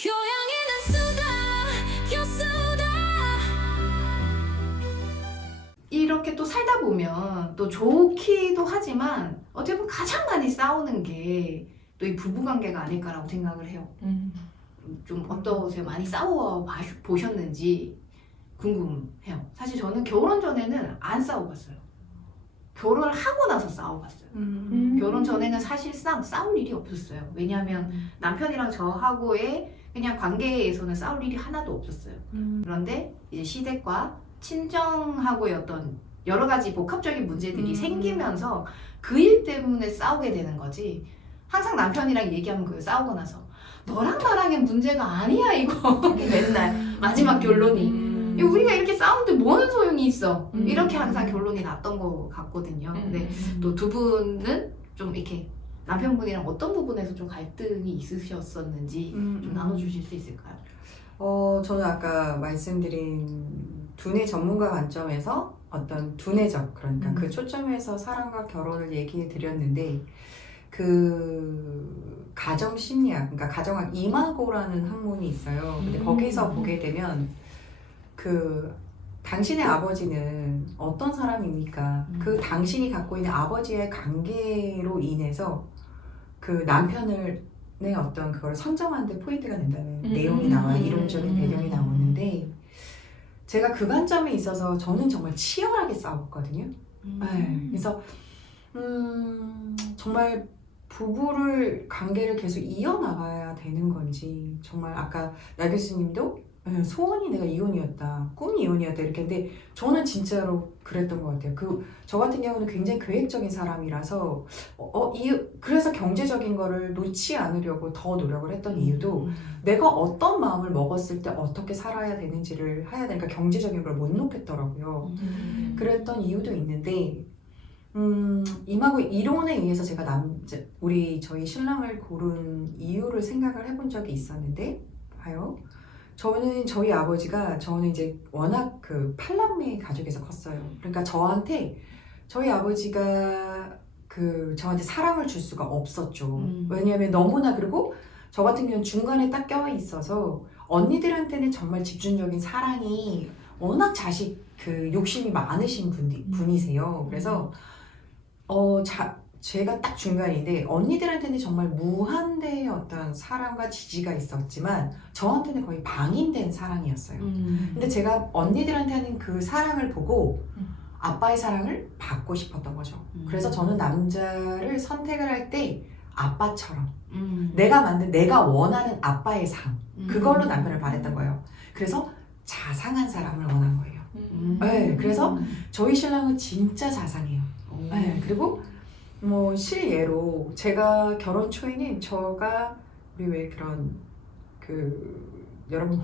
교양이는 수다 교수다. 이렇게 또 살다 보면 또 좋기도 하지만 어떻게 보면 가장 많이 싸우는 게 또 이 부부관계가 아닐까라고 생각을 해요. 좀 어떠세요? 많이 싸워 보셨는지 궁금해요. 사실 저는 결혼 전에는 안 싸워봤어요. 결혼을 하고 나서 싸워봤어요. 결혼 전에는 사실상 싸울 일이 없었어요. 왜냐하면 남편이랑 저하고의 그냥 관계에서는 싸울 일이 하나도 없었어요. 그런데 이제 시댁과 친정하고의 어떤 여러 가지 복합적인 문제들이 생기면서 그 일 때문에 싸우게 되는 거지. 항상 남편이랑 얘기하면 그거 싸우고 나서 너랑 나랑의 문제가 아니야 이거. 맨날 마지막 결론이 우리가 이렇게 싸우는데 뭐는 소용이 있어. 이렇게 항상 결론이 났던 것 같거든요. 근데 또 두 분은 좀 이렇게 남편분이랑 어떤 부분에서 좀 갈등이 있으셨었는지 좀 나눠주실 수 있을까요? 저는 아까 말씀드린 두뇌 전문가 관점에서 어떤 두뇌적, 그러니까 그 초점에서 사랑과 결혼을 얘기해 드렸는데, 그 가정심리학, 그러니까 가정학 이마고라는 학문이 있어요. 근데 거기서 보게 되면 그 당신의 아버지는 어떤 사람입니까? 그 당신이 갖고 있는 아버지의 관계로 인해서 그 남편을 내 어떤 그걸 선정하는 데 포인트가 된다는 내용이 나와요. 이론적인 배경이 나오는데, 제가 그 관점에 있어서 저는 정말 치열하게 싸웠거든요. 네. 그래서 정말 부부를 관계를 계속 이어나가야 되는 건지, 정말 아까 나 교수님도 소원이 내가 이혼이었다, 꿈이 이혼이었다 이렇게 했는데, 저는 진짜로 그랬던 것 같아요. 저 같은 경우는 굉장히 계획적인 사람이라서 그래서 경제적인 거를 놓지 않으려고 더 노력을 했던 이유도, 내가 어떤 마음을 먹었을 때 어떻게 살아야 되는지를 해야 되니까 경제적인 걸 못 놓겠더라고요. 그랬던 이유도 있는데, 이마고 이론에 의해서 제가 저희 신랑을 고른 이유를 생각을 해본 적이 있었는데, 봐요. 저희 아버지가, 저는 이제 워낙 그 8남매 가족에서 컸어요. 그러니까 저희 아버지가 저한테 사랑을 줄 수가 없었죠. 왜냐하면 너무나, 그리고 저 같은 경우는 중간에 딱 껴 있어서 언니들한테는 정말 집중적인 사랑이, 워낙 자식 욕심이 많으신 분이세요. 그래서 제가 딱 중간인데, 언니들한테는 정말 무한대의 어떤 사랑과 지지가 있었지만 저한테는 거의 방임된 사랑이었어요. 근데 제가 언니들한테 하는 그 사랑을 보고 아빠의 사랑을 받고 싶었던 거죠. 그래서 저는 남자를 선택을 할 때 아빠처럼 내가 원하는 아빠의 상, 그걸로 남편을 바랬던 거예요. 그래서 자상한 사람을 원한 거예요. 네, 그래서 저희 신랑은 진짜 자상해요. 네, 그리고 뭐 실예로 제가 결혼 초에는 우리 왜 그런 여러분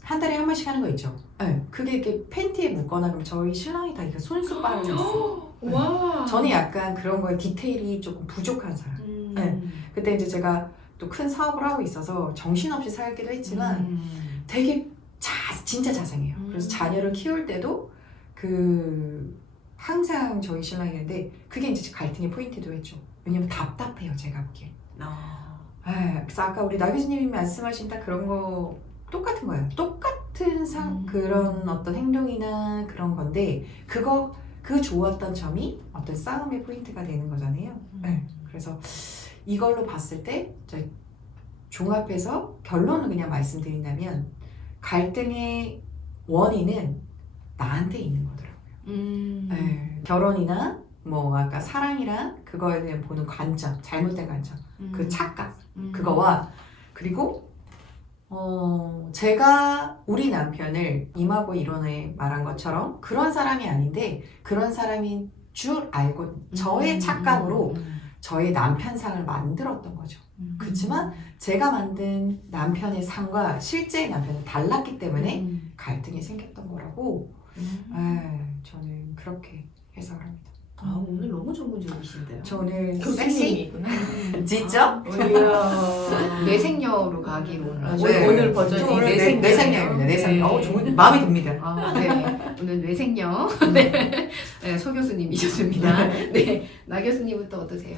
한 달에 한 번씩 하는 거 있죠. 네, 그게 이렇게 팬티에 묶거나 그러면 저희 신랑이 다 이거 손수빠를 했어요. 와. 저는 약간 그런 거에 디테일이 조금 부족한 사람. 네, 그때 이제 제가 또 큰 사업을 하고 있어서 정신없이 살기도 했지만 되게 진짜 자상해요. 그래서 자녀를 키울 때도 항상 저희 신랑이었는데, 그게 이제 그갈등의 포인트도 했죠. 왜냐면 답답해요, 제가 보기엔. 그래서 아까 우리 나 교수님이 말씀하신 딱 그런 거 똑같은 거예요. 똑같은 그런 어떤 행동이나 그런 건데, 그 좋았던 점이 어떤 싸움의 포인트가 되는 거잖아요. 그래서 이걸로 봤을 때 저희 종합해서 결론을 그냥 말씀드린다면, 갈등의 원인은 나한테 있는 거더라고요. 결혼이나 뭐 아까 사랑이랑 그거에 대한 보는 관점, 잘못된 관점, 그 착각, 그거와, 그리고 제가 우리 남편을 이마고 이론에 말한 것처럼 그런 사람이 아닌데, 그런 사람인 줄 알고 저의 착각으로 저의 남편 상을 만들었던 거죠. 그렇지만 제가 만든 남편의 상과 실제의 남편은 달랐기 때문에 갈등이 생겼던 거라고 저는 그렇게 해석을 합니다. 오늘 너무 전문적이신데요. 저 오늘 교수님이구나. 진짜? 뇌생녀로 가기로 네. 오늘 버전이 뇌생녀입니다. 뇌생녀. 좋은, 마음에 듭니다. 네. 오늘 뇌생녀 네. 소 교수님이셨습니다. 네. 나 교수님은 또 어떠세요?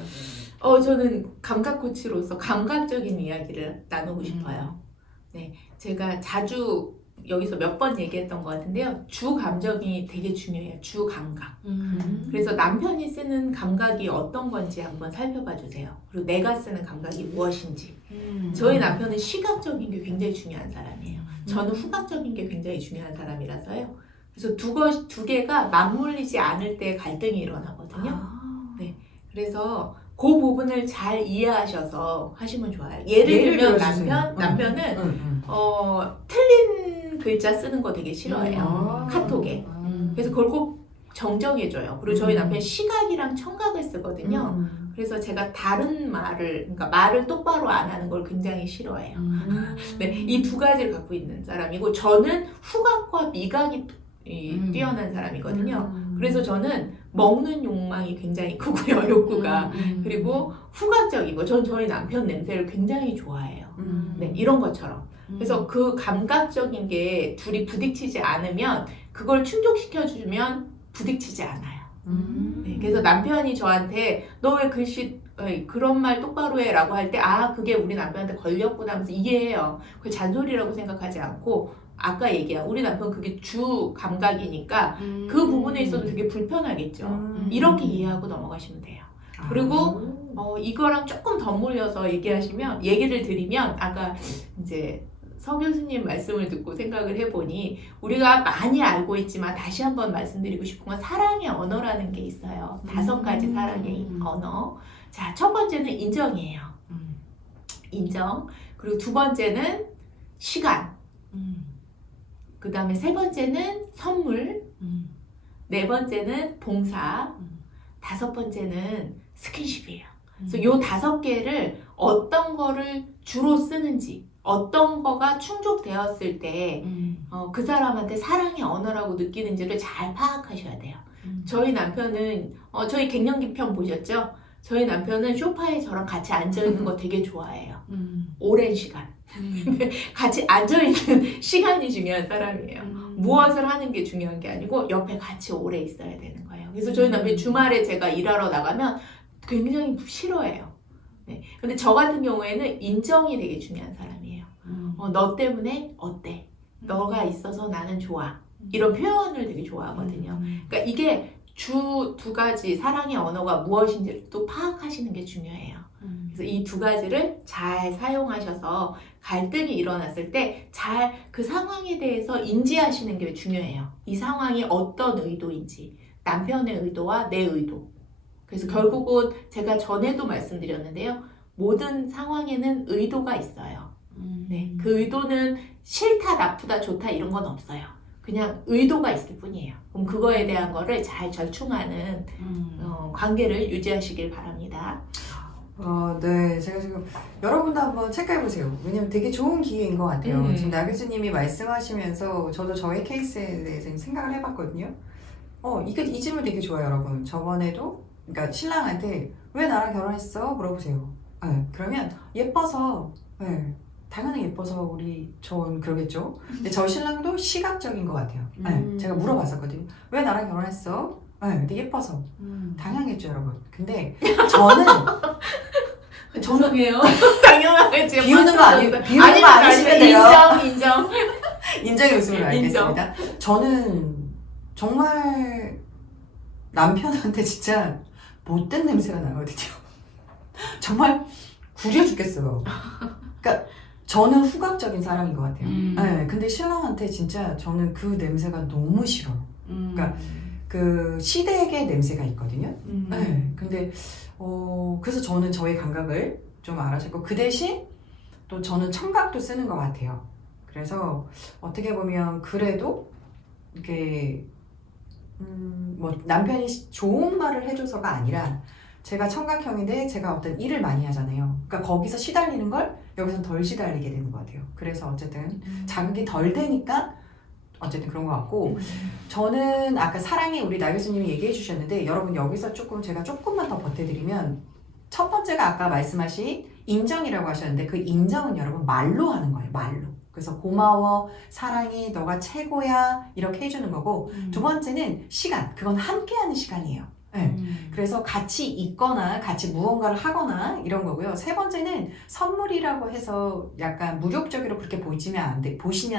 저는 감각 코치로서 감각적인 이야기를 나누고 싶어요. 네, 제가 자주 여기서 몇 번 얘기했던 것 같은데요. 주 감정이 되게 중요해요. 주 감각. 그래서 남편이 쓰는 감각이 어떤 건지 한번 살펴봐 주세요. 그리고 내가 쓰는 감각이 무엇인지. 저희 남편은 시각적인 게 굉장히 중요한 사람이에요. 저는 후각적인 게 굉장히 중요한 사람이라서요. 그래서 두 개가 맞물리지 않을 때 갈등이 일어나거든요. 네, 그래서 그 부분을 잘 이해하셔서 하시면 좋아요. 예를 들면 들어주세요. 남편은 틀린 글자 쓰는 거 되게 싫어해요. 카톡에. 그래서 그걸 꼭 정정해줘요. 그리고 저희 남편 시각이랑 청각을 쓰거든요. 그래서 제가 다른 말을, 그러니까 말을 똑바로 안 하는 걸 굉장히 싫어해요. 네, 이 두 가지를 갖고 있는 사람이고, 저는 후각과 미각이 뛰어난 사람이거든요. 그래서 저는 먹는 욕망이 굉장히 크고요, 욕구가. 그리고 후각적이고, 전 저희 남편 냄새를 굉장히 좋아해요. 네, 이런 것처럼. 그래서 그 감각적인 게 둘이 부딪히지 않으면, 그걸 충족시켜주면 부딪히지 않아요. 네, 그래서 남편이 저한테 너 왜 글씨 그런 말 똑바로 해 라고 할 때 그게 우리 남편한테 걸렸구나 하면서 이해해요. 그걸 잔소리라고 생각하지 않고, 아까 얘기한 우리 남편 그게 주 감각이니까 그 부분에 있어도 되게 불편하겠죠. 이렇게 이해하고 넘어가시면 돼요. 그리고 이거랑 조금 덧물려서 얘기를 드리면, 아까 이제 서 교수님 말씀을 듣고 생각을 해보니, 우리가 많이 알고 있지만 다시 한번 말씀드리고 싶은 건 사랑의 언어라는 게 있어요. 5가지 사랑의 언어. 자, 첫 번째는 인정이에요. 인정. 그리고 두 번째는 시간. 그 다음에 세 번째는 선물. 네 번째는 봉사. 다섯 번째는 스킨십이에요. 그래서 요 5개를 어떤 거를 주로 쓰는지, 어떤 거가 충족되었을 때 그 사람한테 사랑의 언어라고 느끼는지를 잘 파악하셔야 돼요. 저희 남편은 저희 갱년기 편 보셨죠? 저희 남편은 소파에 저랑 같이 앉아있는 거 되게 좋아해요. 오랜 시간. 같이 앉아있는 시간이 중요한 사람이에요. 무엇을 하는 게 중요한 게 아니고 옆에 같이 오래 있어야 되는 거예요. 그래서 저희 남편이 주말에 제가 일하러 나가면 굉장히 싫어해요. 네. 근데 저 같은 경우에는 인정이 되게 중요한 사람이에요. 너 때문에 어때? 너가 있어서 나는 좋아. 이런 표현을 되게 좋아하거든요. 그러니까 이게 주 2가지 사랑의 언어가 무엇인지를 또 파악하시는 게 중요해요. 그래서 이 2가지를 잘 사용하셔서 갈등이 일어났을 때 잘 그 상황에 대해서 인지하시는 게 중요해요. 이 상황이 어떤 의도인지, 남편의 의도와 내 의도. 그래서 결국은 제가 전에도 말씀드렸는데요. 모든 상황에는 의도가 있어요. 네, 그 의도는 싫다, 나쁘다, 좋다 이런 건 없어요. 그냥 의도가 있을 뿐이에요. 그럼 그거에 대한 거를 잘 절충하는 관계를 유지하시길 바랍니다. 네, 제가 지금 여러분도 한번 체크해보세요. 왜냐면 되게 좋은 기회인 것 같아요. 지금 나 교수님이 말씀하시면서 저도 저의 케이스에 대해서 생각을 해봤거든요. 이 질문 되게 좋아요, 여러분. 저번에도, 그러니까 신랑한테 왜 나랑 결혼했어? 물어보세요. 네, 그러면 예뻐서, 네, 당연히 예뻐서 전 그러겠죠. 근데 저 신랑도 시각적인 것 같아요. 네, 제가 물어봤었거든요. 왜 나랑 결혼했어? 네, 되게 예뻐서. 당연했죠, 여러분. 근데 저는 죄송해요. 당연하게 지금 비우는 거 아니시면 돼요. 인정. 인정의 웃음을 알겠습니다. 저는 정말 남편한테 진짜 못된 냄새가 나거든요. 정말 구려 죽겠어요. 그러니까 저는 후각적인 사람인 것 같아요. 네, 근데 신랑한테 진짜 저는 그 냄새가 너무 싫어요. 그러니까 그 시댁의 냄새가 있거든요. 네, 근데 그래서 저는 저의 감각을 좀 알아듣고, 그 대신 또 저는 청각도 쓰는 것 같아요. 그래서 어떻게 보면 그래도 이렇게 뭐 남편이 좋은 말을 해줘서가 아니라, 제가 청각형인데 제가 어떤 일을 많이 하잖아요. 그러니까 거기서 시달리는 걸 여기서 덜 시달리게 되는 것 같아요. 그래서 어쨌든 자극이 덜 되니까 어쨌든 그런 것 같고, 저는 아까 사랑이 우리 나 교수님이 얘기해 주셨는데, 여러분 여기서 제가 조금만 더 보태드리면, 첫 번째가 아까 말씀하신 인정이라고 하셨는데, 그 인정은 여러분 말로 하는 거예요. 말로. 그래서 고마워, 사랑해, 너가 최고야 이렇게 해주는 거고, 두 번째는 시간. 그건 함께하는 시간이에요. 네. 그래서 같이 있거나 같이 무언가를 하거나 이런 거고요. 세 번째는 선물이라고 해서 약간 무력적으로 그렇게 보시면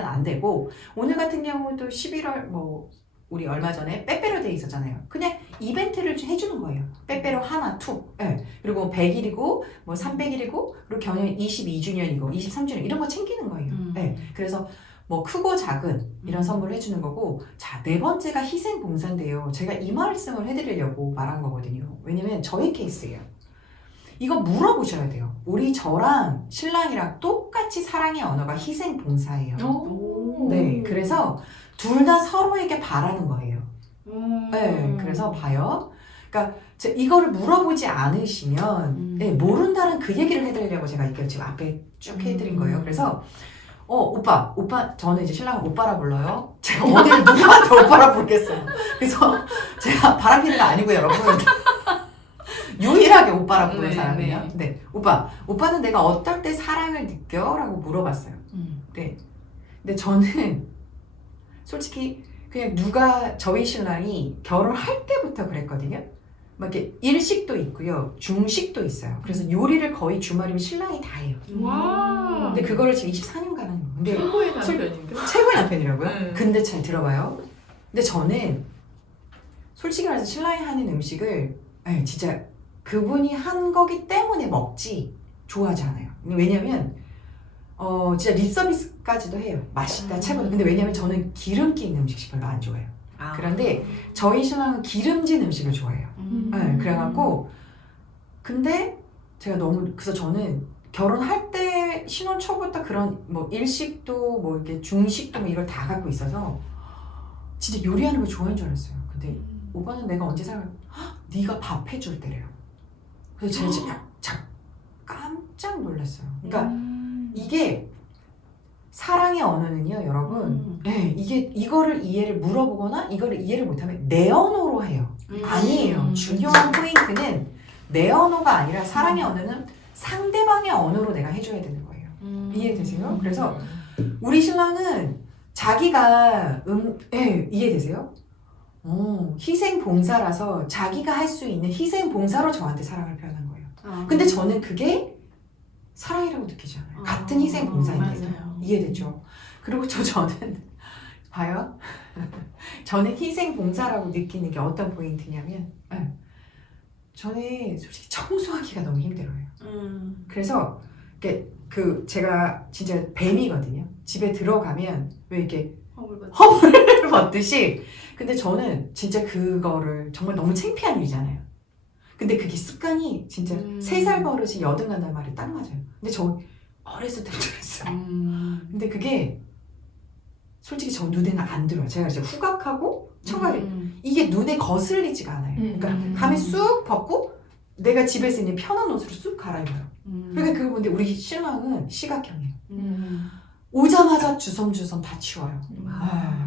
안 되고, 오늘 같은 경우도 11월 뭐 우리 얼마 전에 빼빼로 데이 있었잖아요. 그냥 이벤트를 좀 해주는 거예요. 빼빼로 하나, 투. 네. 그리고 100일이고 뭐 300일이고 그리고 경연 22주년이고 23주년 이런 거 챙기는 거예요. 네. 그래서 뭐 크고 작은 이런 선물을 해주는 거고, 자, 네 번째가 희생봉사인데요. 제가 이 말씀을 해드리려고 말한 거거든요. 왜냐면 저희 케이스예요. 이거 물어보셔야 돼요. 저랑 신랑이랑 똑같이 사랑의 언어가 희생봉사예요. 네, 그래서 둘 다 서로에게 바라는 거예요. 네, 그래서 봐요. 그러니까 이거를 물어보지 않으시면 네, 모른다는 그 얘기를 해드리려고 제가 이렇게 지금 앞에 쭉 해드린 거예요. 그래서 오빠, 저는 이제 신랑을 오빠라 불러요. 제가 어디를 누구한테 오빠라 부르겠어요. 그래서 제가 바람피는 거 아니고요, 여러분. 유일하게 오빠라 부르는 사람이에요. 네, 오빠는 내가 어떨 때 사랑을 느껴? 라고 물어봤어요. 네. 근데 저는 솔직히 그냥 저희 신랑이 결혼할 때부터 그랬거든요. 막 이렇게 일식도 있고요, 중식도 있어요. 그래서 요리를 거의 주말이면 신랑이 다 해요. 와. 근데 그거를 지금 24년간 하는 거예요. 근데 최고의 남편인데. 최고의 남편이라고요? 네. 근데 잘 들어봐요. 근데 저는 솔직히 말해서 신랑이 하는 음식을 진짜 그분이 한 거기 때문에 먹지 좋아하지 않아요. 왜냐면 진짜 립서비스까지도 해요. 맛있다, 최고다. 근데 왜냐면 저는 기름기 있는 음식 별로 안 좋아해요. 그런데 저희 신랑은 기름진 음식을 좋아해요. 네, 그래갖고 근데 제가 그래서 저는 결혼할 때 신혼 초부터 그런 뭐 일식도 뭐 이렇게 중식도 뭐 이걸 다 갖고 있어서 진짜 요리하는 거 좋아하는 줄 알았어요. 근데 오빠는 내가 언제 네가 밥 해줄 때래요. 그래서 제가 진짜 깜짝 놀랐어요. 그러니까 이게 사랑의 언어는요, 여러분. 네, 이거를 이해를 물어보거나 이거를 이해를 못하면 내 언어로 해요. 아니에요. 중요한 포인트는 내 언어가 아니라 사랑의 언어는 상대방의 언어로 내가 해줘야 되는 거예요. 이해되세요? 그래서 우리 신랑은 자기가 이해되세요? 희생봉사라서 자기가 할 수 있는 희생봉사로 저한테 사랑을 표현한 거예요. 근데 저는 그게 사랑이라고 느끼지 않아요. 같은 희생봉사인데도. 이해되죠? 그리고 저는 봐요. 저는 희생봉사라고 느끼는 게 어떤 포인트냐면 저는 솔직히 청소하기가 너무 힘들어요. 그래서 제가 진짜 뱀이거든요. 집에 들어가면 왜 이렇게 허물을 벗듯이. 근데 저는 진짜 그거를 정말 너무 창피한 일이잖아요. 근데 그게 습관이 진짜 3살 버릇이 여든간다는 말이 딱 맞아요. 근데 저 어렸을 때부터 그랬어요. 근데 그게 솔직히 저 눈에는 안 들어요. 제가 이제 후각하고 청각이 이게 눈에 거슬리지가 않아요. 그러니까 가면 쑥 벗고 내가 집에서 있는 편한 옷으로 쑥 갈아입어요. 그러니까 그거 근데 우리 신랑은 시각형이에요. 오자마자 주섬주섬 다 치워요.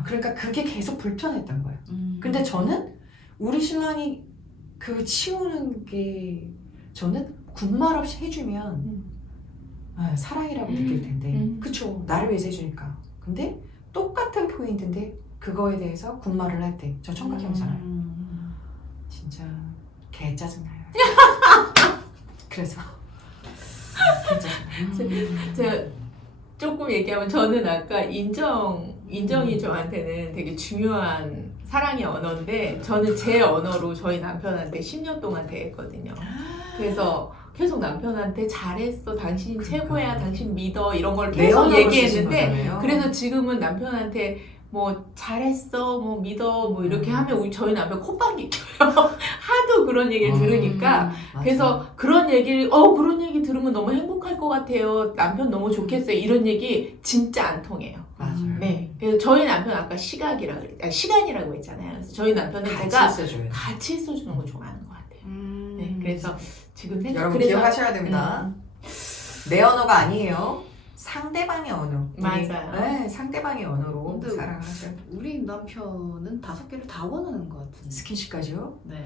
그러니까 그게 계속 불편했던 거예요. 근데 저는 우리 신랑이 그 치우는 게 저는 군말 없이 해주면 사랑이라고 느낄 텐데 그쵸, 나를 위해서 해주니까. 근데 똑같은 포인트인데 그거에 대해서 군말을 할 때 저 청각형이잖아요. 진짜 개 짜증나요. 그래서 제가 조금 얘기하면 저는 아까 인정이 저한테는 되게 중요한 사랑의 언어인데 저는 제 언어로 저희 남편한테 10년 동안 대했거든요. 그래서 계속 남편한테 잘했어, 당신 최고야, 당신 믿어 이런 걸 계속 얘기했는데 그래서 지금은 남편한테 뭐 잘했어, 뭐 믿어, 뭐 이렇게 하면 저희 남편 콧방귀 껴요. 하도 그런 얘기를 들으니까. 그래서 그런 얘기 들으면 너무 행복할 것 같아요. 남편 너무 좋겠어요. 이런 얘기 진짜 안 통해요. 맞아요. 네. 그래서 저희 남편 아까 시간이라고 했잖아요. 그래서 저희 남편은 제가 같이 있어주는 거 좋아하는 것 같아요. 네. 그래서 지금 여러분 기억하셔야 됩니다. 내 언어가 아니에요. 상대방의 언어. 맞아요. 네, 상대방의 언어로 근데 사랑하죠. 우리 남편은 5개를 다 원하는 것 같은데. 스킨십까지요? 네.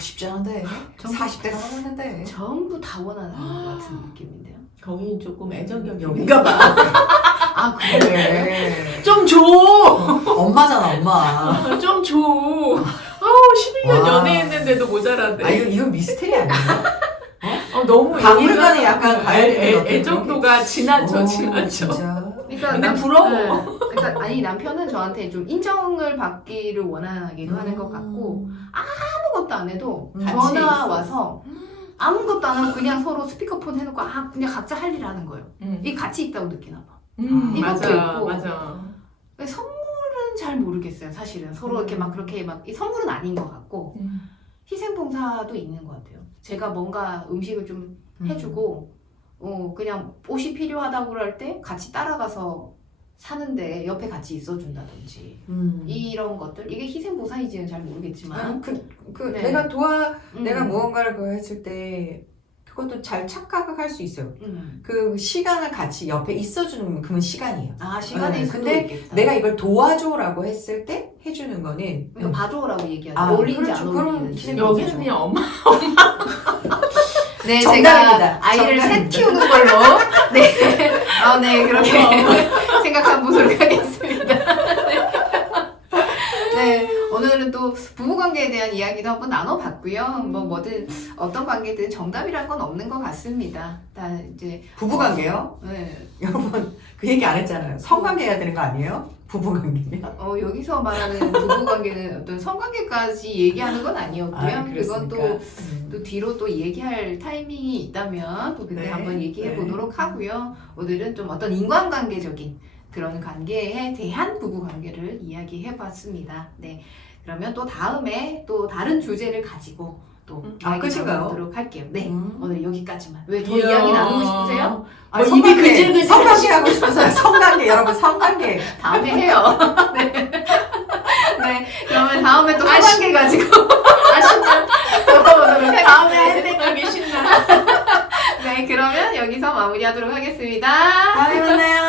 쉽지 않은데. 40대가 넘었는데. 전부 다 원하는 것 같은 느낌인데요. 거기는 조금 애정격이 여긴가 봐. 그래. 그래. 좀 줘! 엄마잖아, 엄마. 좀 줘! 11년 와. 연애했는데도 모자란데. 아 이거 미스테리 아니에요? 너무 박물관에 약간 가야 되는 어떤 애정도가 지나쳐. 진짜. 그러니까 근데 부러워. 그러니까 아니 남편은 저한테 좀 인정을 받기를 원하기도 하는 것 같고 아무것도 안 해도 같이 전화 있어. 와서 아무것도 안 하고 그냥 서로 스피커폰 해놓고 그냥 각자 할 일 하는 거예요. 이 같이 있다고 느끼나 봐. 이것도 맞아, 있고. 맞아. 선물은 잘 모르겠어요. 사실은 서로 이렇게 막 그렇게 막 이 선물은 아닌 것 같고 희생봉사도 있는 것 같아요. 제가 뭔가 음식을 좀 해주고 그냥 옷이 필요하다고 그럴 때 같이 따라가서 사는데 옆에 같이 있어준다든지 이런 것들 이게 희생보상인지는 잘 모르겠지만 네. 내가 무언가를 그거 했을 때 그것도 잘 착각을 할 수 있어요. 그 시간을 같이 옆에 있어주는 그건 시간이에요. 시간이 있을 수도 근데 있겠다. 내가 이걸 도와줘라고 했을 때 해주는 거는 그러니까 봐줘라고 얘기하죠. 어울리는지 어울리는지 안 그런 어울리는지. 희생- 여기는 그냥 엄마. 네, 정답입니다. 제가 아이를 셋 정답입니다. 키우는 걸로 네, 그렇게 생각한 모습을 하겠습니다. 네, 오늘은 또 부부관계에 대한 이야기도 한번 나눠봤고요. 뭐든 어떤 관계든 정답이란 건 없는 것 같습니다. 다 이제 부부관계요? 네, 여러분 그 얘기 안 했잖아요. 성관계가 되는 거 아니에요? 부부관계면? 여기서 말하는 부부관계는 어떤 성관계까지 얘기하는 건 아니었고요. 그건 또 뒤로 또 얘기할 타이밍이 있다면 또 그때 네, 한번 얘기해 네. 보도록 하고요. 오늘은 좀 어떤 인간관계적인 그런 관계에 대한 부부관계를 이야기해 봤습니다. 네, 그러면 또 다음에 또 다른 주제를 가지고 또 이야기 끝인가요? 나눠보도록 할게요. 네, 오늘 여기까지만. 왜 더 이야. 이야기 나누고 싶으세요? 아, 입이 성관계, 그질그질 성관계 하고 싶어서 성관계 여러분 성관계 다음에 해요. 네. 네, 그러면 다음에 또 성관계 가지고 신나. 돌아오도록 할게요. 다음에 할 생각이 신나. 네, 그러면 여기서 마무리하도록 하겠습니다. 다음에 만나요.